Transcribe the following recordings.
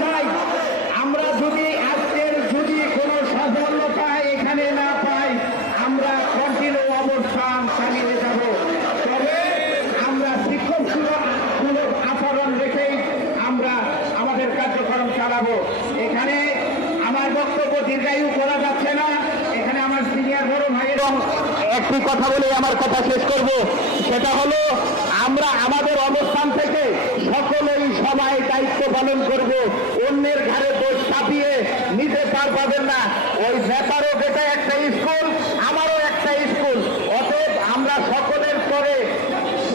চাই, আমরা যদি আজকের যদি কোনো সাফল্যতা এখানে না পাই, আমরা কন্টিনিউ অবস্থান চালিয়ে যাব। তবে আমরা শিক্ষক সুলভ আচরণ রেখেই আমরা আমাদের কার্যক্রম চালাবো। এখানে আমার বক্তব্য দীর্ঘায়ু করা যাচ্ছে না। এখানে আমার সিনিয়র বড় ভাই এবং একটি কথা বলে আমার কথা শেষ করব। সেটা হলো, আমরা আমাদের অবস্থান পার পাবেন না। ওই নেতারও এটা একটা স্কুল, আমারও একটা স্কুল। অতএব আমরা সকলের পরে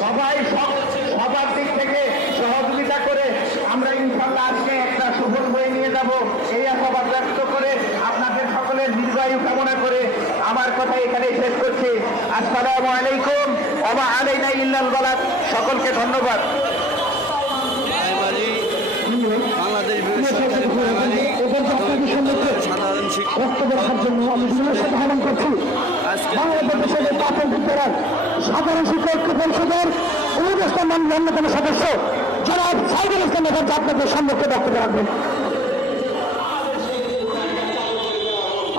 সবাই সবার দিক থেকে সহযোগিতা করে আমরা ইনশাল্লাহ আজকে একটা সফল বয়ে নিয়ে যাব। এই আশাবাদ ব্যক্ত করে আপনাদের সকলের দীর্ঘায়ু কামনা করে আমার কথা এখানে শেষ করছি। আসসালামু আলাইকুম। ওমা আলাইনা ইল্লাল বালাদ সকলকে ধন্যবাদ। সাধারণ শিক্ষক পরিষদের উপদেষ্টা অন্যতম সদস্য। জনাব সাইদুল ইসলাম আপনাদের সম্মুখে বক্তব্য রাখবেন।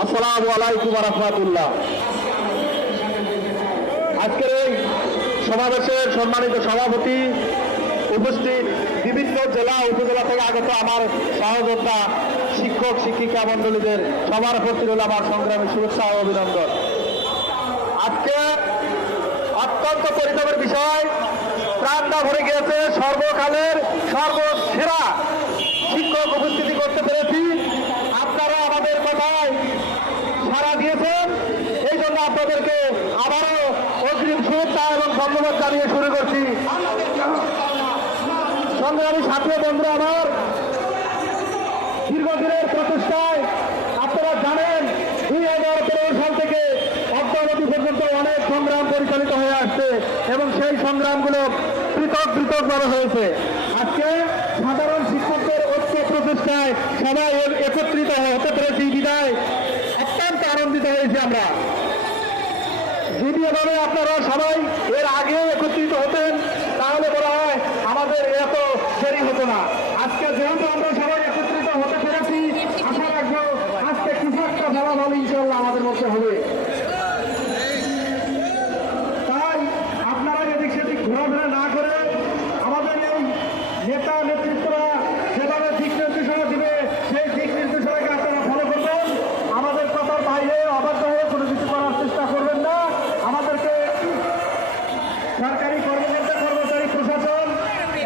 আসসালামু আলাইকুম রহমতুল্লাহ। আজকের এই সমাবেশের সম্মানিত সভাপতি উপস্থিত বিভিন্ন জেলা উপজেলা থেকে আগত আমার সহযোদ্ধা, শিক্ষক, শিক্ষিকা মণ্ডলীদের সবার প্রতি রইল আমার সংগ্রামী শুভেচ্ছা ও অভিনন্দন। আজকে অত্যন্ত পরিতাপের বিষয় প্রাণটা ভরে গিয়েছে সর্বকালের সর্বসেরা শিক্ষক উপস্থিতি করতে পেরেছি। আপনারা আমাদের কথায় সারা দিয়েছেন। এই জন্য আপনাদেরকে আবারও অগ্রিম শুভেচ্ছা এবং ধন্যবাদ জানিয়ে শুরু করছি। সংগ্রামী ছাত্র বন্ধুরা আমার, দীর্ঘদিনের প্রচেষ্টায় আপনারা জানেন, দুই হাজার পনেরো সাল থেকে অব্যাহতি পর্যন্ত অনেক সংগ্রাম পরিচালিত হয়ে আসছে এবং সেই সংগ্রামগুলো পৃথক পৃথকভাবে হয়েছে। আজকে সাধারণ শিক্ষকদের ঐক্য প্রচেষ্টায় সবাই একত্রিত হতে পেরেছি, বিদায়। অত্যন্ত আনন্দিত হয়েছি আমরা। এভাবে আপনারা সবাই এর আগেও একত্রিত হতেন তাহলে বলা হয় আমাদের এত দেরি হতো না আজকে যেহেতু আমরা সবাই একত্রিত হতে পেরেছি আশা রাখব আজকে কিছু ফলাফল ইনশাল্লাহ আমাদের মধ্যে হবে। তাই আপনারা এদিক সেদিক ঘোরাফেরা না করে আমাদের এই নেতা নেতৃত্বরা যেভাবে দিক নির্দেশনা দিবে, সেই দিক নির্দেশনাকে আপনারা ফলো করবেন। আমাদের কথার বাইরে অবাধ্য হয়ে কোনো কিছু করার চেষ্টা করবেন না। আমাদেরকে সরকারি কর্মকর্তা, কর্মচারী, প্রশাসন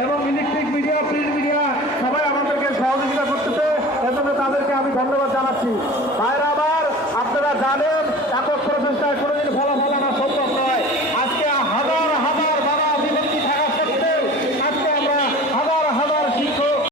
এবং ইলেকট্রিক মিডিয়া প্রিন্ট মিডিয়া সবাই আমাদেরকে সহযোগিতা করতেছে। এজন্য তাদেরকে আমি ধন্যবাদ জানাচ্ছি।